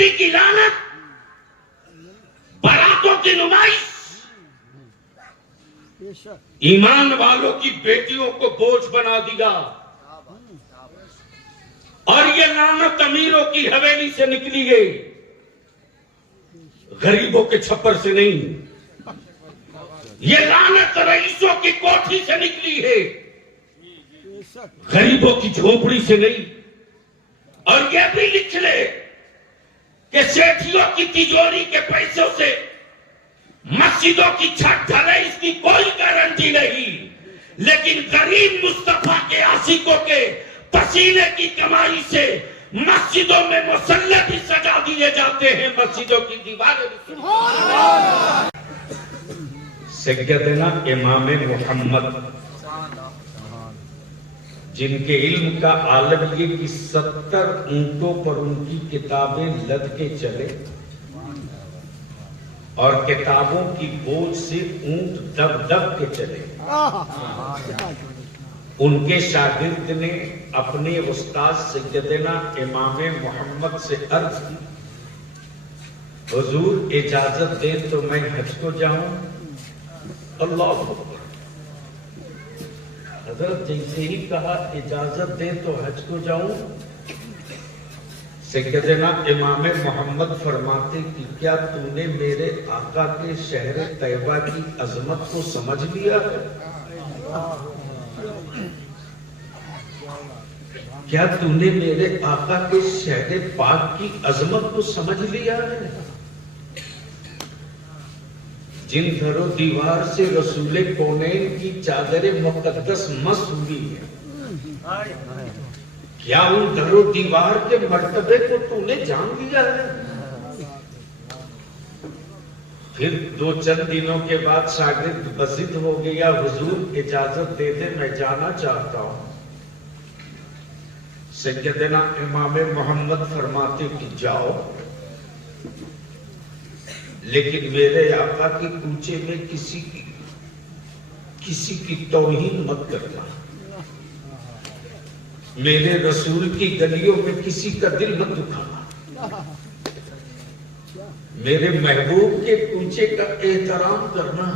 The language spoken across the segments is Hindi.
शांति की लानत, बारातों की नुमाइश, ईमान वालों की बेटियों को बोझ बना दिया। और ये लानत अमीरों की हवेली से निकली है, गरीबों के छप्पर से नहीं। ये लानत रईसों की कोठी से निकली है, गरीबों की झोपड़ी से नहीं। और ये भी लिख ले कि सेठियों की तिजोरी के पैसों से मस्जिदों की छत ढले, इसकी कोई गारंटी नहीं, लेकिन गरीब मुस्तफा के आशिकों के पसीने की कमाई से मस्जिदों में मुसल्ले भी सजा दिए जाते हैं, मस्जिदों की दीवारें भी। सैयदना इमाम मोहम्मद, जिनके इल्म का आलम ये कि 70 ऊंटों पर उनकी किताबें लद के चले और किताबों की बोझ से ऊंट दब दब के चले। उनके शागिर्द ने अपने उस्ताद सैयदना इमाम मोहम्मद से अर्ज की, हुजूर इजाजत दें तो मैं हज को जाऊं। अल्लाह अकबर। हजरत जैसे ही कहा इजाजत दे तो हज को जाऊं, सैयदना इमाम मोहम्मद फरमाते कि क्या तूने मेरे आका के शहर तैयबा की अजमत को समझ लिया है? क्या तूने मेरे आका के शहर पाक की अजमत को समझ लिया है, जिन घरों दीवार से रसूले कौनैन की चादर मुकद्दस मस हुई है? क्या उन घरों दीवार के मर्तबे को तूने जान लिया है? फिर दो चंद दिनों के बाद शागिर्द बसित हो गया, हुजूर इजाजत दे दे मैं जाना चाहता हूं। सैयदना इमाम मोहम्मद फरमाते कि जाओ, लेकिन मेरे आका के कूचे में किसी की तौहीन मत करना, मेरे रसूल की गलियों में किसी का दिल मत दुखाना, मेरे महबूब के कूचे का एहतराम करना।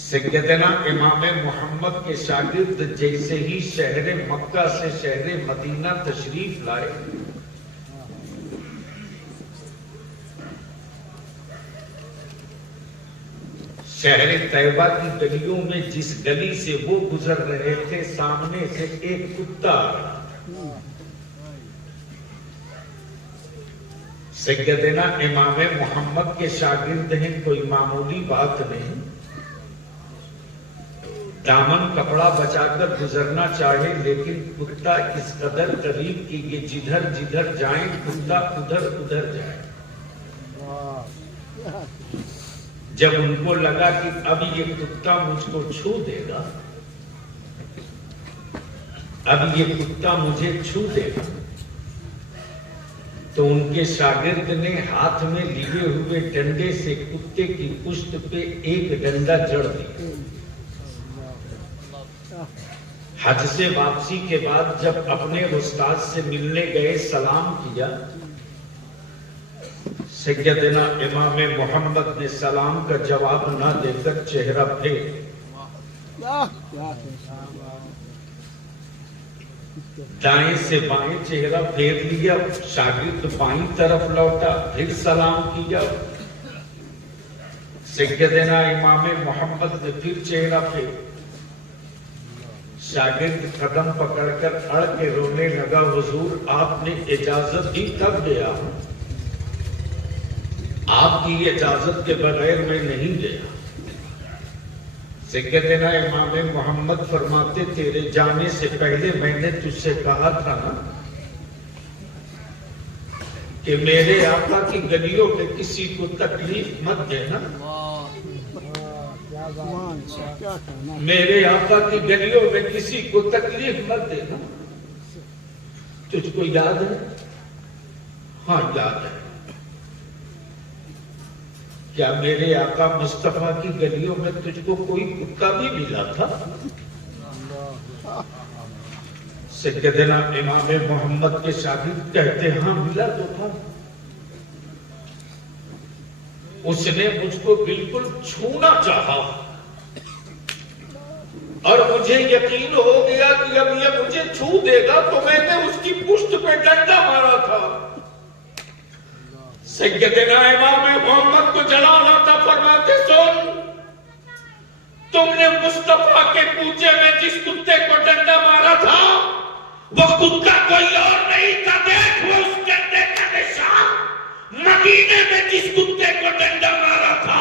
सैयदना इमाम मोहम्मद के शागिर्द जैसे ही शहर मक्का से शहर मदीना तशरीफ लाए, शहर तैयबा की गलियों में जिस गली से वो गुजर रहे थे, सामने से एक कुत्ता आया। सैयदना इमाम मोहम्मद के शागिर्द हैं, कोई मामूली बात नहीं, दामन कपड़ा बचाकर गुजरना चाहे, लेकिन कुत्ता इस कदर करीब कि ये जिधर जिधर जाए कुत्ता उधर उधर जाए। जब उनको लगा कि अब ये कुत्ता मुझको छू देगा, अब ये कुत्ता मुझे छू देगा, तो उनके शागिर्द ने हाथ में लिए हुए डंडे से कुत्ते की पुष्ट पे एक डंडा जड़ दिया। हज से वापसी के बाद जब अपने उस्ताद से मिलने गए, सलाम किया, सैयदना इमाम मोहम्मद ने सलाम का जवाब न देकर चेहरा फेर, दाएं से बाएं चेहरा फेर लिया, शागिर्द बाईं तरफ लौटा, फिर सलाम किया। सैयदना इमाम मोहम्मद ने फिर चेहरा फेर, शागिर्द कदम पकड़कर अड़ के रोने लगा, हुजूर आपने इजाजत दी तब गया, आपकी इजाजत के बगैर मैं नहीं गया। सैयदना इमाम मोहम्मद फरमाते, तेरे जाने से पहले मैंने तुझसे कहा था ना कि मेरे आका की गलियों में किसी को तकलीफ मत देना, मेरे आका की गलियों में किसी को तकलीफ मत देना। तुझको याद है? हाँ याद है। क्या मेरे आका मुस्तफा की गलियों में तुझको कोई कुत्ता भी मिला था? सैयदना इमाम मोहम्मद के शागिर्द कहते हाँ मिला तो था। उसने मुझको बिल्कुल छूना चाहा और मुझे यकीन हो गया कि अब ये मुझे छू देगा, तो मैंने उसकी पुष्ट पे डंडा मारा था। सैयदना इमाम मोहम्मद को जलाना था, फरमाते सुन, तुमने मुस्तफा के पूछे में जिस कुत्ते को डंडा मारा था वो कुत्ता कोई और नहीं था। देख वो उस डंडे का निशान, मदीने में जिस कुत्ते को डंडा मारा था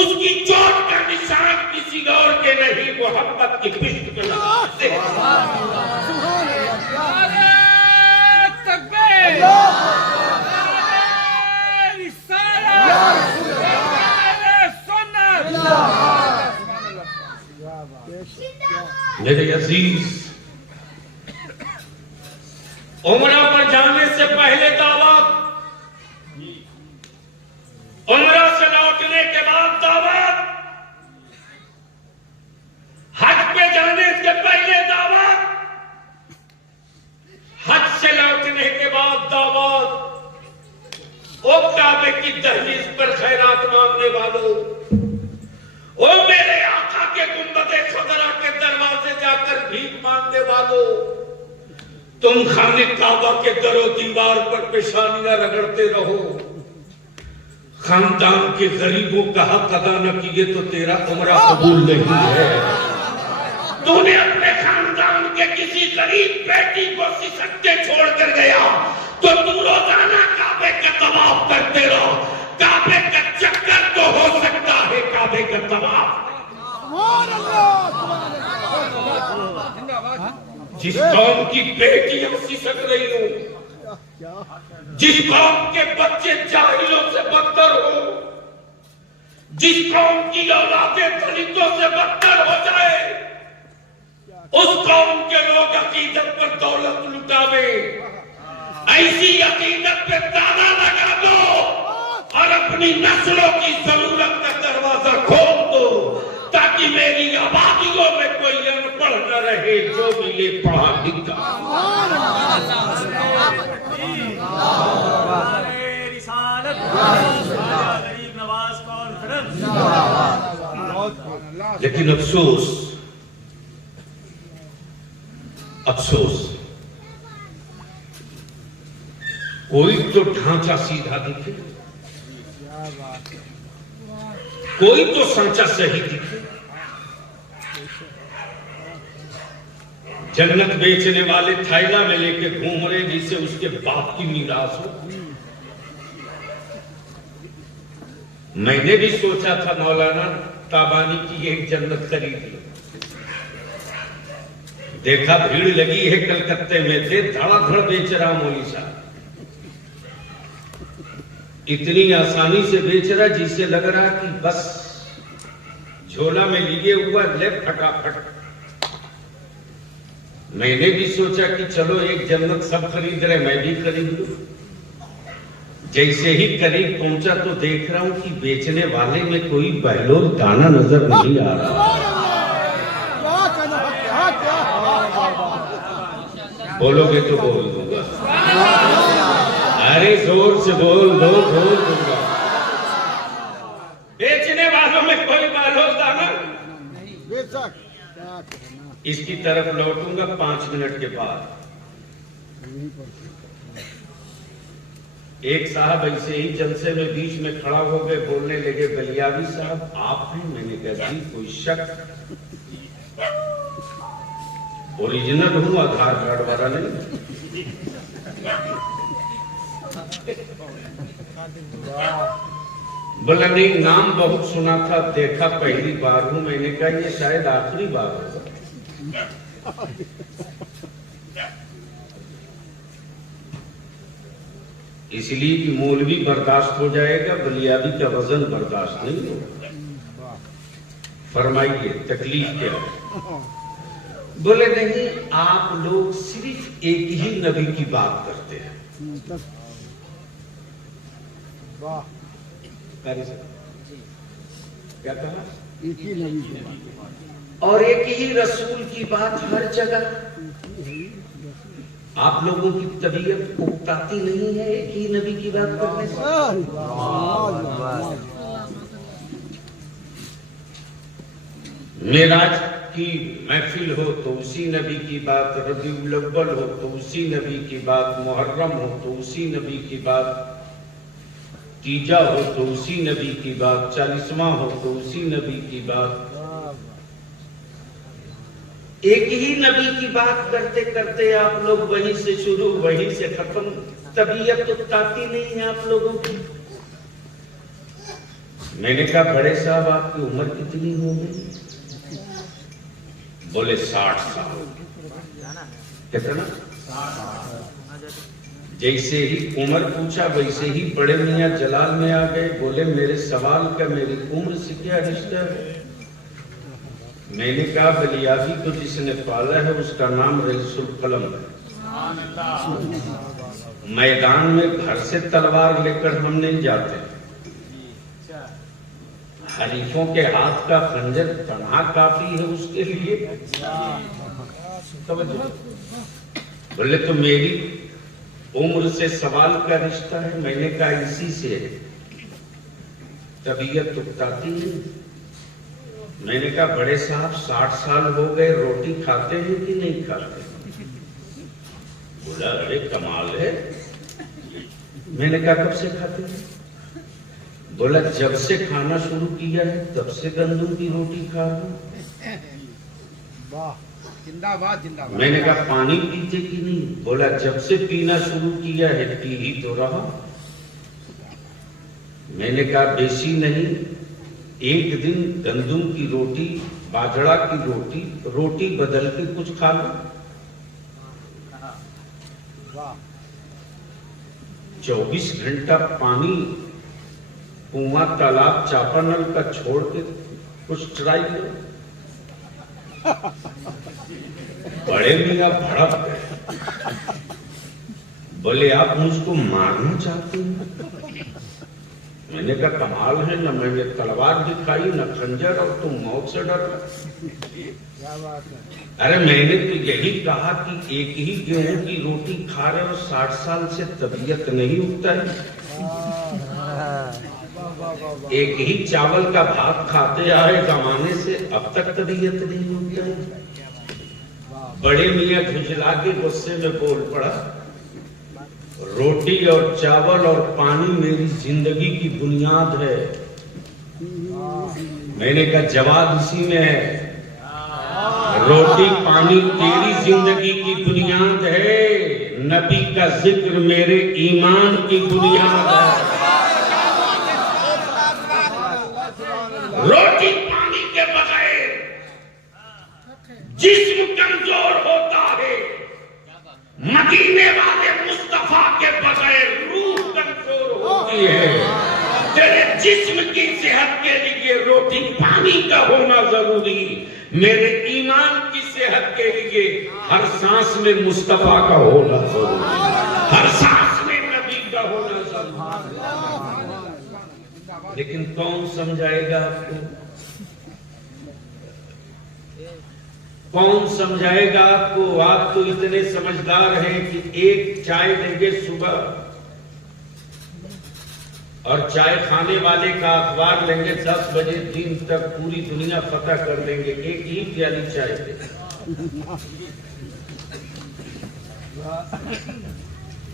उसकी चोट का निशान किसी और के नहीं, मोहम्मद की पिष्ट पे लगा। मेरे अजीज, उम्रा पर जाने से पहले दावत, उम्रा से लौटने के बाद दावत, हज पे जाने से पहले दावत, हज से लौटने के बाद दावत। ओ काबे की दहलीज पर खैरात मांगने वालों, ओ मेरे आका के गुंबदे खुदरा के दरवाजे जाकर भीख मांगने वालों, तुम खाने काबा के दरो दीवार पर पेशानियां रगड़ते रहो, खानदान के गरीबों का हक अदा न किए तो तेरा उम्रा कबूल नहीं है। तूने अपने खानदान के किसी गरीब बेटी को सिसकते छोड़कर गया तो तू रोजाना काबे का तवाफ करते रहो। काबे का चक्कर तो हो सकता है, काबे का तवाफ। जिस कौम की बेटियां सिसक रही हो, जिस कौम के बच्चे जाहिलों से बदतर हो, जिस कौम की औलादें दलितों से बदतर हो जाए, उस कौम के लोग अकीदत पर दौलत लुटावे। ऐसी अकीदत पे ताला लगा दो और अपनी नस्लों की जरूरत का दरवाजा खोल दो, ताकि मेरी आबादियों में कोई अनपढ़ न रहे, जो मिले पढ़ा लिखा। लेकिन अफसोस, अफसोस, कोई तो ढांचा सीधा दिखे, कोई तो सांचा सही दिखे। जन्नत बेचने वाले थैला में लेके घूम रहे जिससे उसके बाप की मीरास हो। मैंने भी सोचा था मौलाना ताबानी की एक जन्नत खरीद ली। देखा भीड़ लगी है कलकत्ते में, थे धड़ाधड़ बेच रहा मौली साहब। इतनी आसानी से बेच रहा जिससे लग रहा कि बस झोला में लिए हुआ ले फटाफट। मैंने भी सोचा कि चलो एक जन्नत सब खरीद रहे, मैं भी खरीद लूं। जैसे ही करीब पहुंचा तो देख रहा हूं कि बेचने वाले में कोई बहलोल दाना नजर नहीं आ रहा। बोलोगे तो बोल दूंगा, अरे जोर से बोल दो, बोल दूंगा। बेचने वालों में कोई बहलोल दाना नहीं। इसकी तरफ लौटूंगा 5 मिनट के बाद। एक साहब ऐसे ही जलसे में बीच में खड़ा हो गए, बोलने लगे, बलियावी साहब आप हैं? मैंने कहा जी, कोई शक? ओरिजिनल हूं, आधार कार्ड वाला नहीं। बोला नहीं, नाम बहुत सुना था, देखा पहली बार हूं। मैंने कहा ये शायद आखिरी बार होगा। इसलिए कि मौलवी बर्दाश्त हो जाएगा, बलियावी का वजन बर्दाश्त नहीं होगा। फरमाइए तकलीफ क्या है? बोले नहीं, आप लोग सिर्फ एक ही नबी की बात करते हैं। क्या कहा? एक ही नबी की बात और एक ही रसूल की बात हर जगह। आप लोगों की तबीयत उकताती नहीं है एक ही नबी की बात करने से? मेराज की महफिल हो तो उसी नबी की बात, रबीउल अव्वल हो तो उसी नबी की बात, मुहर्रम हो तो उसी नबी की बात, तीजा हो तो उसी नबी की बात, 40वां हो तो उसी नबी की बात। एक ही नबी की बात करते करते आप लोग वहीं से शुरू वहीं से खत्म, तबीयत तो ताती नहीं है आप लोगों की। मैंने कहा बड़े साहब आपकी उम्र कितनी हो गई? बोले 60 साल। कितना? जैसे ही उम्र पूछा वैसे ही बड़े मियाँ जलाल में आ गए। बोले मेरे सवाल का मेरी उम्र से क्या रिश्ता है? मैंने कहा बलियाबी को जिसने पाला है उसका नाम रईसुल कलम है। मैदान में घर से तलवार लेकर हम नहीं जाते, हरीफों के हाथ का खंजर तनहा काफी है उसके लिए। बोले तो मेरी उम्र से सवाल का रिश्ता है? मैंने कहा इसी से है, तबीयत उकताती है। मैंने कहा बड़े साहब 60 साल हो गए, रोटी खाते हैं कि नहीं खाते? बोला अरे कमाल है। मैंने कहा कब से खाते हैं? बोला जब से खाना शुरू किया है तब से गंदम की रोटी खा रहा हूं। जिंदाबाद जिंदाबाद। मैंने कहा पानी पीते कि नहीं? बोला जब से पीना शुरू किया है पी ही तो रहा। मैंने कहा बेसी नहीं, एक दिन गंदम की रोटी, बाजरा की रोटी, रोटी बदल के कुछ खा लो। 24 घंटा पानी कुआं तालाब चापानल का छोड़ के कुछ ट्राई करो। बड़े मियां भड़क गए। बोले आप मुझको मारना चाहते हैं? मैंने कहा कमाल है, न मैंने तलवार दिखाई न खंजर, और तुम मौत से डर रहे। अरे मैंने तो यही कहा कि एक ही गेहूं की रोटी खा रहे हो, 60 साल से तबीयत नहीं उठता है। एक ही चावल का भात खाते आए जमाने से, अब तक तबीयत नहीं उठता है। बड़े मियां झुंझला के गुस्से में बोल पड़ा, रोटी और चावल और पानी मेरी जिंदगी की बुनियाद है। मैंने कहा जवाब इसी में है, रोटी पानी तेरी जिंदगी की बुनियाद है, नबी का जिक्र मेरे ईमान की बुनियाद है। रोटी पानी के बगैर जिस्म कमजोर होता है, मदीने वाले मुस्तफा के बगैर रूह कमजोर होती है। तेरे जिस्म की सेहत के लिए रोटी पानी का होना जरूरी, मेरे ईमान की सेहत के लिए हर सांस में मुस्तफा का होना जरूरी, हर सांस में नबी का होना जरूरी। लेकिन कौन समझाएगा आपको? कौन समझाएगा आपको? आप तो इतने समझदार हैं कि एक चाय लेंगे सुबह और चाय खाने वाले का अखबार लेंगे 10 बजे, दिन तक पूरी दुनिया फतह कर लेंगे एक ही प्याली चाय पे।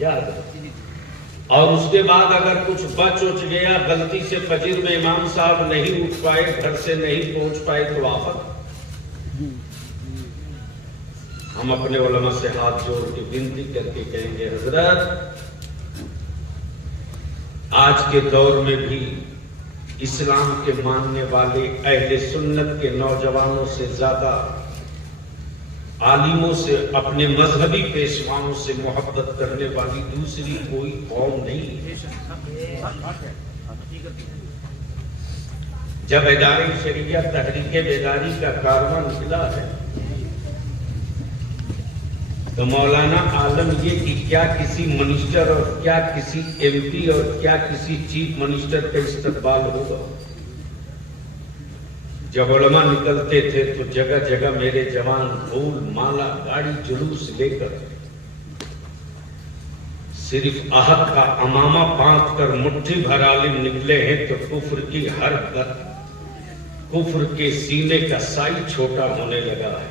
याद है? और उसके बाद अगर कुछ बच उच गया, गलती से फजर में इमाम साहब नहीं उठ पाए, घर से नहीं पहुंच पाए, तो आफत। हम अपने उलमा से हाथ जोड़ के विनती करके कहेंगे, हजरत आज के दौर में भी इस्लाम के मानने वाले अहले सुन्नत के नौजवानों से ज्यादा आलिमों से, अपने मजहबी पेशवाओं से मोहब्बत करने वाली दूसरी कोई कौम नहीं है। जब इदारे शरिया तहरीके बेदारी का कारवां निकला है तो मौलाना आलम ये कि क्या किसी मिनिस्टर और क्या किसी एमपी और क्या किसी चीफ मिनिस्टर का इस्तकबाल होगा? जब उलमा निकलते थे तो जगह जगह मेरे जवान फूल माला गाड़ी जुलूस लेकर सिर्फ आहत का अमामा बांध कर मुट्ठी भर आलिम निकले हैं तो कुफ्र की हर बात, कुफ्र के सीने का साइज छोटा होने लगा है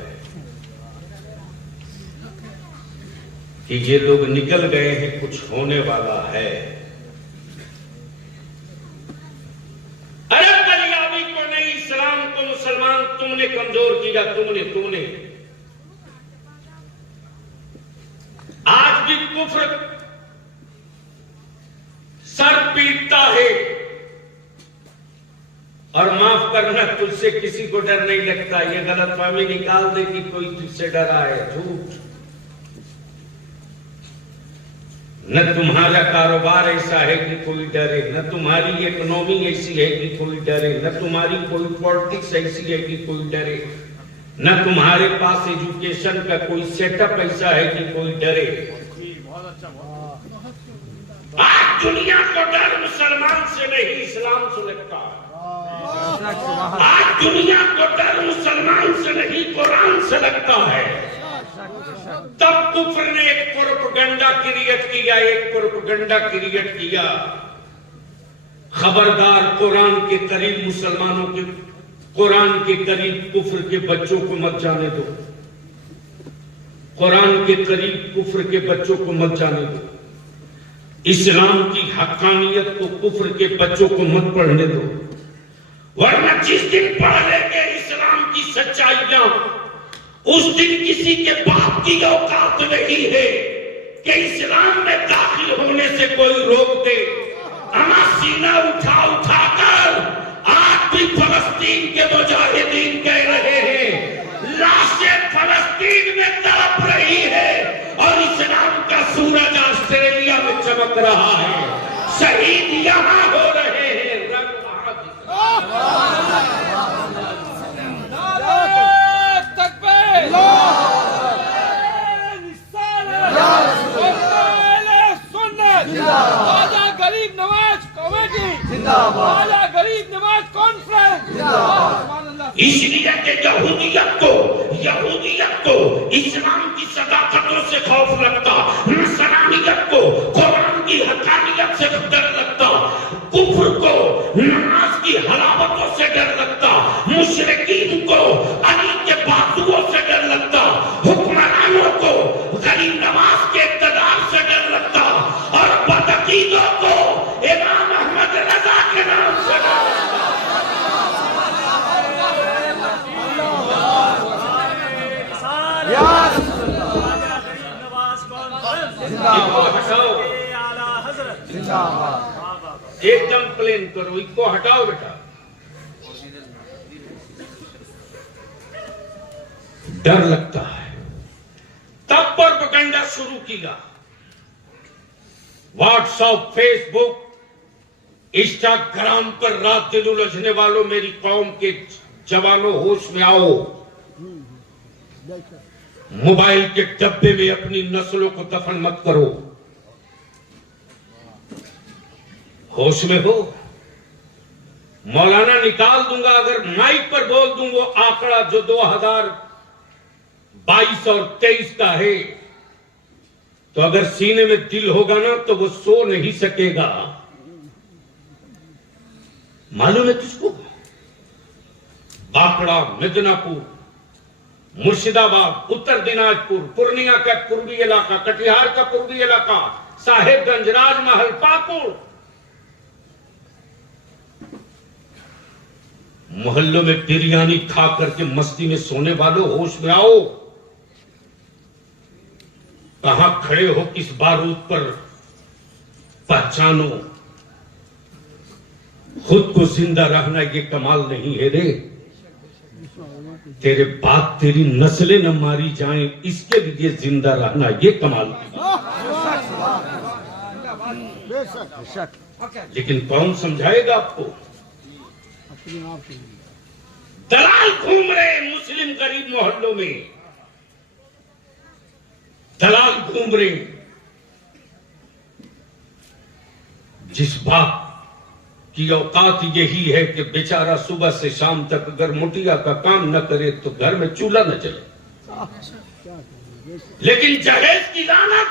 कि ये लोग निकल गए हैं, कुछ होने वाला है। अरे कलियावी को नहीं, इस्लाम को मुसलमान तुमने कमजोर किया, तुमने आज भी कुफ्र सर पीटता है। और माफ करना, तुझसे किसी को डर नहीं लगता। ये गलतफहमी निकाल दे कि कोई तुझसे डरा है, झूठ। न तुम्हारा कारोबार ऐसा है कि कोई डरे, न तुम्हारी इकोनॉमी ऐसी है कि कोई डरे, न तुम्हारी कोई पॉलिटिक्स ऐसी है कि कोई डरे, न तुम्हारे पास एजुकेशन का कोई सेटअप ऐसा है कि कोई डरे। आज दुनिया को डर मुसलमान से नहीं, इस्लाम से लगता है। आज दुनिया को डर मुसलमान से नहीं, कुरान से लगता है। तब कुफ्र ने एक प्रोपेगेंडा क्रिएट किया, खबरदार कुरान के करीब मुसलमानों के, कुरान के करीब कुफ्र के बच्चों को मत जाने दो, कुरान के करीब कुफ्र के बच्चों को मत जाने दो, इस्लाम की हक्कानियत को कुफ्र के बच्चों को मत पढ़ने दो, वरना जिस दिन पढ़ लेंगे इस्लाम की सच्चाइयां, उस दिन किसी के बाप की औकात नहीं है कि इस्लाम में दाखिल होने से कोई रोक दे। हमारा सीना उठा कर आज भी फलस्तीन के मुजाहिदीन कह रहे हैं, लाशें फलस्तीन में तड़प रही है और इस्लाम का सूरज ऑस्ट्रेलिया में चमक रहा है, शहीद यहां हो रहे हैं। ख्वाजा गरीब नवाज कमेटी जिंदाबाद, ख्वाजा गरीब नवाज कॉन्फ्रेंस जिंदाबाद। इसलिए कि यहूदियत को इस्लाम की सदाकतों से खौफ लगता, नसरानियत को कुरान की हकानियत से डर लगता, कुफ्र को नमाज की हलावतों से डर लगता, मुशरिकीन को अली के बाजुओं से डर लगता, हुक्मरानों को गरीब नवाज के इक़्तिदार से डर लगता और बदअकीदों को इमाम अहमद रजा के नाम से डर लगता। एकदम प्लेन करो, इसको हटाओ बेटा। डर लगता है। तब प्रोपेगेंडा शुरू किया, व्हाट्सएप, फेसबुक, इंस्टाग्राम पर रात दिन उलझने वालों, मेरी कौम के जवानों होश में आओ। मोबाइल के डब्बे में अपनी नस्लों को दफन मत करो, होश में हो। मौलाना निकाल दूंगा अगर माइक पर बोल दूं वो आंकड़ा जो 2022 और 23 का है, तो अगर सीने में दिल होगा ना तो वो सो नहीं सकेगा। मालूम है तुझको? बांकड़ा, मिदनापुर, मुर्शिदाबाद, उत्तर दिनाजपुर, पूर्णिया का पूर्वी इलाका, कटिहार का पूर्वी इलाका, साहेबगंज, राजमहल, पाकुड़, मोहल्लों में बिरयानी खा करके मस्ती में सोने वालों, होश में आओ। कहां खड़े हो, किस बारूद पर पहचानो। खुद को जिंदा रहना ये कमाल नहीं है रे, तेरे बाप तेरी नस्लें न मारी जाएं इसके लिए जिंदा रहना ये कमाल है। लेकिन कौन समझाएगा आपको? दलाल घूम रहे मुस्लिम गरीब मोहल्लों में, दलाल घूम रहे। जिस बाप की औकात यही है कि बेचारा सुबह से शाम तक अगर मुठिया का काम न करे तो घर में चूल्हा न जले, लेकिन जहेज की लानत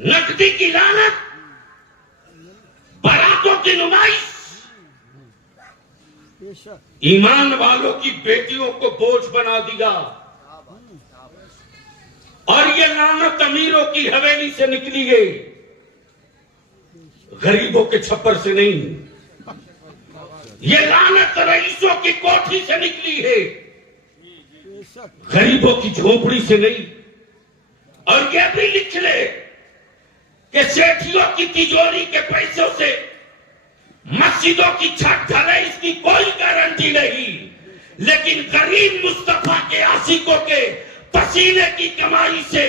नकदी की लानत, बारातों की नुमाइश, ईमान वालों की बेटियों को बोझ बना दिया। और ये लानत अमीरों की हवेली से निकली है, गरीबों के छप्पर से नहीं। ये लानत रईसों की कोठी से निकली है, गरीबों की झोपड़ी से नहीं। और ये भी लिख ले कि सेठियों की तिजोरी के पैसों से मस्जिदों की छत ढले, इसकी कोई गारंटी नहीं। लेकिन गरीब मुस्तफा के आशिकों के पसीने की कमाई से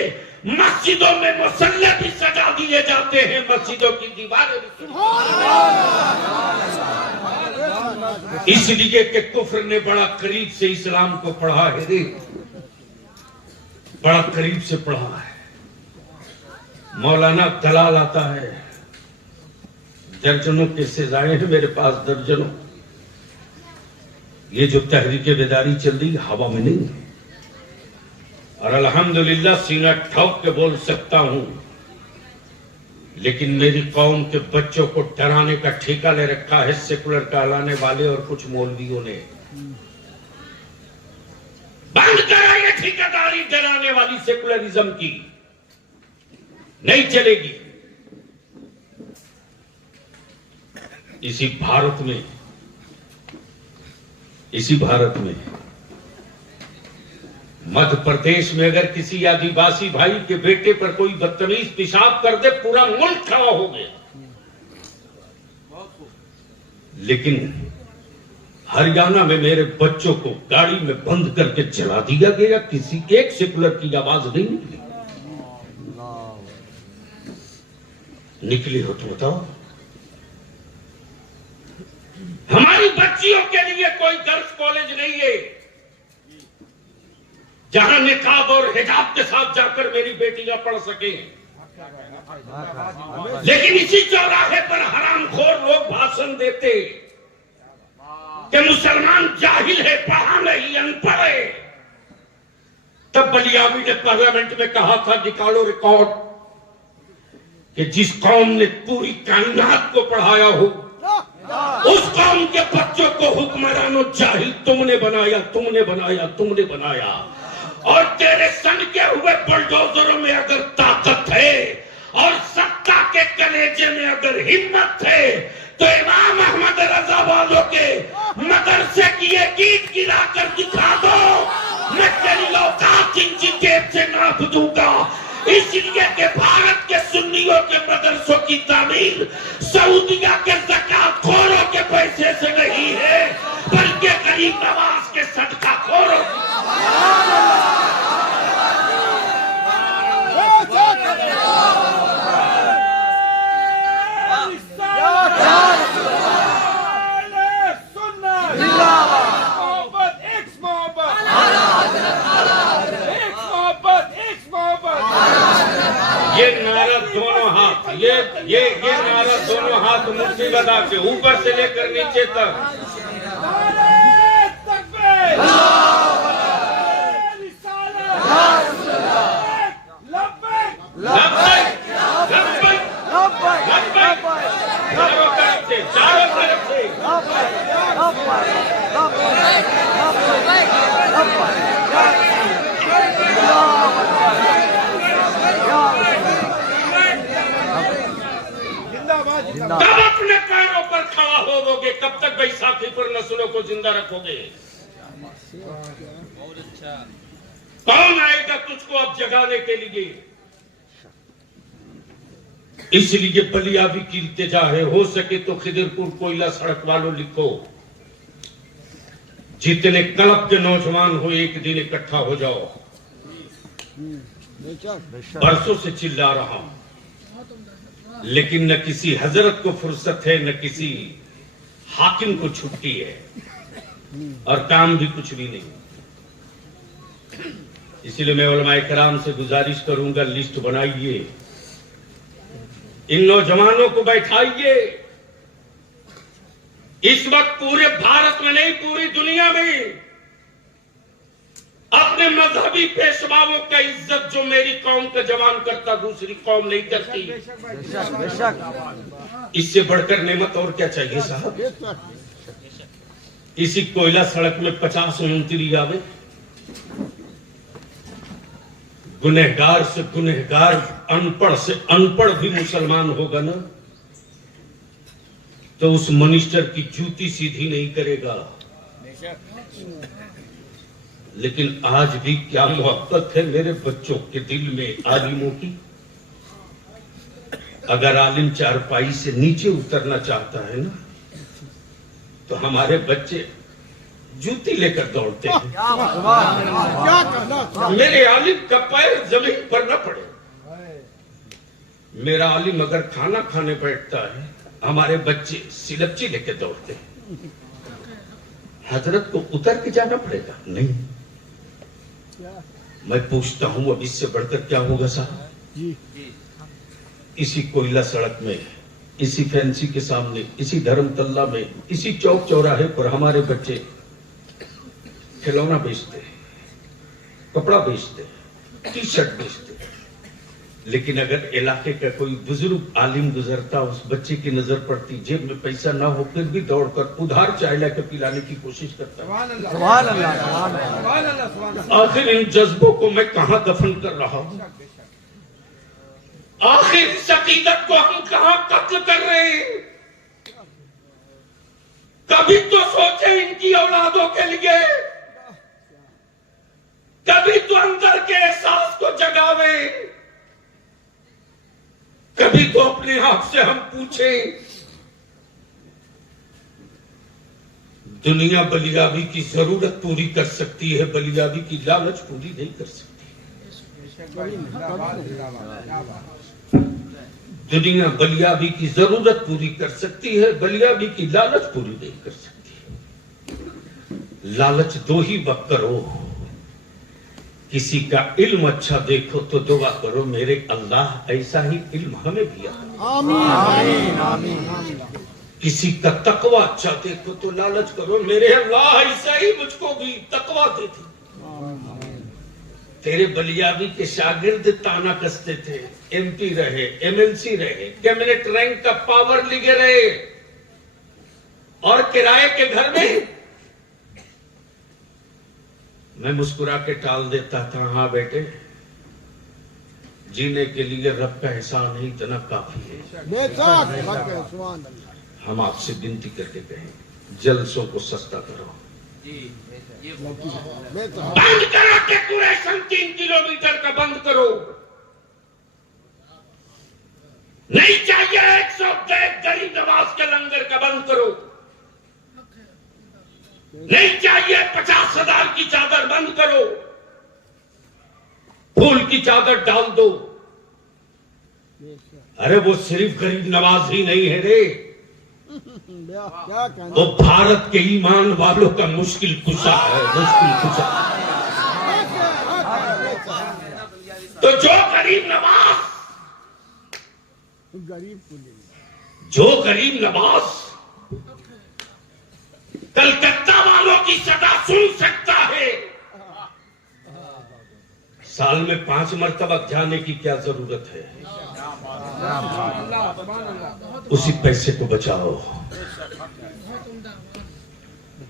मस्जिदों में मुसल्ले भी सजा दिए जाते हैं, मस्जिदों की दीवारें भी। इसलिए कि कुफ्र ने बड़ा करीब से इस्लाम को पढ़ा है रे, बड़ा करीब से पढ़ा है। मौलाना दलाल आता है, दर्जनों केसेस आए हैं मेरे पास, दर्जनों। ये जो तहरीके बेदारी चल रही हवा में नहीं, और अल्हम्दुलिल्लाह सीना ठोक के बोल सकता हूं, लेकिन मेरी कौम के बच्चों को डराने का ठेका ले रखा है सेकुलर कहलाने वाले और कुछ मौलवियों ने। बंद करा ये ठेकेदारी डराने वाली सेकुलरिज्म की, नहीं चलेगी। इसी भारत में मध्य प्रदेश में अगर किसी आदिवासी भाई के बेटे पर कोई बदतमीज पेशाब कर दे, पूरा मुल्क खड़ा हो गया। लेकिन हरियाणा में मेरे बच्चों को गाड़ी में बंद करके जला दिया गया, किसी एक सेकुलर की आवाज नहीं निकली हो तो बताओ। हमारी बच्चियों के लिए कोई गर्ल्स कॉलेज नहीं है जहां निकाब और हिजाब के साथ जाकर मेरी बेटियां पढ़ सके। लेकिन इसी चौराहे पर हरामखोर लोग भाषण देते कि मुसलमान जाहिल है, पढ़ा नहीं, अनपढ़ है। तब बलियावी ने पार्लियामेंट में कहा था, निकालो रिकॉर्ड, कि जिस कौम ने पूरी कायनात को पढ़ाया हो, उस कौम के बच्चों को हुक्मरानों जाहिल तुमने बनाया, तुमने बनाया, तुमने बनाया। और तेरे सन के हुए बुलडोजरों में अगर ताकत है और सत्ता के कलेजे में अगर हिम्मत है, तो इमाम अहमद रजा वालों के मदरसे की एक ईंट गिरा कर दिखा दो, मैं तेरी औकात इंची टेप से नाप दूंगा। इसलिए कि भारत के सुन्नियों के मदरसों की तामीर सऊदिया के ज़कात खोरों के पैसे से नहीं है, बल्कि गरीब नवाज के सदका खोरों की। ये नारा दोनों हाथ, ये नारा दोनों हाथ मुट्ठी बना के ऊपर से लेकर नीचे तक। चारों तरफ से कब अपने पैरों पर खड़ा होवोगे? कब तक बैसाखी पर नस्लों को जिंदा रखोगे? कौन आएगा तुझको अब जगाने के लिए? इसलिए बलियावी की इल्तिजा है, हो सके तो खिदरपुर कोयला सड़क वालों लिखो, जितने क्लब के नौजवान हो एक दिन इकट्ठा हो जाओ। बरसों से चिल्ला रहा हूं, लेकिन न किसी हजरत को फुर्सत है, न किसी हाकिम को छुट्टी है, और काम भी कुछ भी नहीं। इसलिए मैं उलमाए कराम से गुजारिश करूंगा, लिस्ट बनाइए, इन नौजवानों को बैठाइए। इस वक्त पूरे भारत में नहीं, पूरी दुनिया में अपने मजहबी पेशवाओं का इज्जत जो मेरी कौम का जवान करता दूसरी कौम नहीं करती। इससे बढ़कर नेमत और क्या चाहिए साहब? इसी कोयला सड़क में 50 मंत्री आवे, गुनहगार से गुनहगार, अनपढ़ से अनपढ़ भी मुसलमान होगा ना, तो उस मिनिस्टर की जूती सीधी नहीं करेगा। लेकिन आज भी क्या मोहब्बत है मेरे बच्चों के दिल में आलिमों की। अगर आलिम चारपाई से नीचे उतरना चाहता है ना, तो हमारे बच्चे जूती लेकर दौड़ते हैं। मेरे आलिम का पैर जमीन पर न पड़े। मेरा आलिम अगर खाना खाने बैठता है, हमारे बच्चे सिलपची लेकर दौड़ते हैं। हजरत को उतर के जाना पड़ेगा? नहीं। मैं पूछता हूं अब इससे बढ़कर क्या होगा साहब? इसी कोयला सड़क में, इसी फैंसी के सामने, इसी धर्मतल्ला में, इसी चौक चौराहे पर हमारे बच्चे खिलौना बेचते, कपड़ा बेचते, टी शर्ट बेचते। लेकिन अगर इलाके का कोई बुजुर्ग आलिम गुजरता, उस बच्चे की नजर पड़ती, जेब में पैसा ना हो फिर भी दौड़कर उधार चाय लाकर पिलाने की कोशिश करता। आखिर इन जज्बों को मैं कहां दफन कर रहा हूं? आखिर इस अकीदत को हम कहां कत्ल कर रहे हैं? कभी तो सोचे इनकी औलादों के लिए, कभी तो अंदर के एहसास को जगावे, कभी तो अपने आप से हम पूछें। दुनिया बलियाबी की जरूरत पूरी कर सकती है, बलियाबी की लालच पूरी नहीं कर सकती। दुनिया बलियाबी की जरूरत पूरी कर सकती है, बलियाबी की लालच पूरी नहीं कर सकती। लालच दो ही वक्त करो, किसी का इल्म अच्छा देखो तो दुआ करो मेरे अल्लाह ऐसा ही इल्म हमें भी आमीन। किसी का तकवा अच्छा देखो तो लालच करो मेरे अल्लाह ऐसा ही मुझको भी तकवा दे दे। तेरे बलियाबी के शागिर्द ताना कसते थे, एमपी रहे, एमएलसी रहे, कैबिनेट रैंक का पावर लिगे रहे, और किराए के घर में मैं मुस्कुरा के टाल देता था, हाँ बेटे जीने के लिए रब का एहसान ही इतना काफी है। हम आपसे विनती करके कहें, जलसों को सस्ता करो, बंद करो डेकोरेशन 3 किलोमीटर का बंद करो। नहीं चाहिए 101 गरीब नवाज के लंगर का बंद करो। नहीं चाहिए 50,000 की चादर बंद करो, फूल की चादर डाल दो। अरे वो सिर्फ गरीब नवाज ही नहीं है रे, वो भारत के ईमान वालों का मुश्किल कुशा है, मुश्किल कुशा। तो जो गरीब नवाज कलकत्ता वालों की सदा सुन सकता है, साल में 5 मरतबा जाने की क्या जरूरत है? उसी पैसे को बचाओ,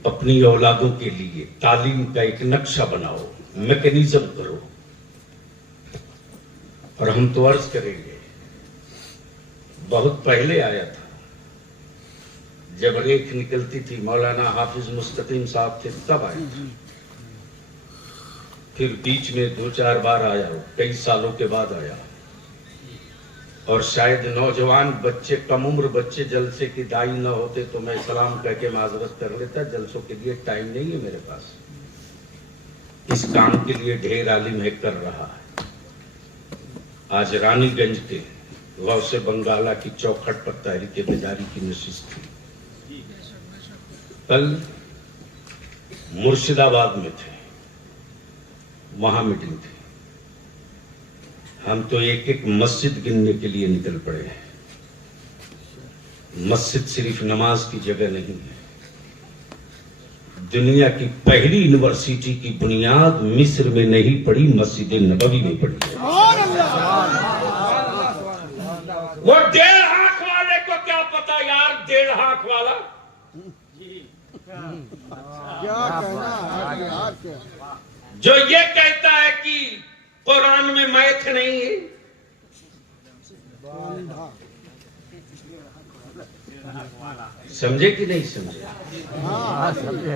अपनी औलादों के लिए तालीम का एक नक्शा बनाओ, मैकेनिज्म करो। और हम तो अर्ज करेंगे, बहुत पहले आया था जब रेख निकलती थी, मौलाना हाफिज मुस्तकीम साहब थे तब आया था। फिर बीच में 2-4 बार आया, कई सालों के बाद आया। और शायद नौजवान बच्चे, कम उम्र बच्चे जलसे की दाई न होते तो मैं सलाम कह के माजरत कर लेता। जलसों के लिए टाइम नहीं है मेरे पास, इस काम के लिए ढेर आलिम है कर रहा है। आज रानीगंज के गौसे बंगाला की चौखट पर तहरीक बेदारी की नशिस्त थी। कल मुर्शिदाबाद में थे, वहां मीटिंग थी। हम तो एक एक मस्जिद गिनने के लिए निकल पड़े हैं। मस्जिद सिर्फ नमाज की जगह नहीं है, दुनिया की पहली यूनिवर्सिटी की बुनियाद मिस्र में नहीं पड़ी, मस्जिद नबवी में पड़ी है। वो 1.5 आंख वाले को क्या पता यार, 1.5 आंख वाला क्या कहना है? जो ये कहता है कि कुरान में मैथ नहीं है। समझे कि नहीं समझे? हाँ समझे।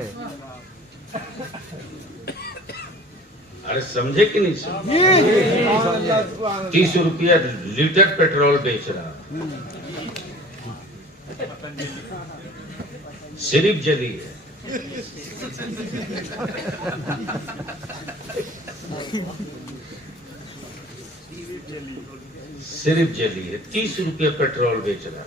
अरे समझे कि नहीं समझे? 30 रुपया लीटर पेट्रोल बेच रहा, सिर्फ जली है। सिर्फ जली है, 30 रुपया पेट्रोल बेच रहा।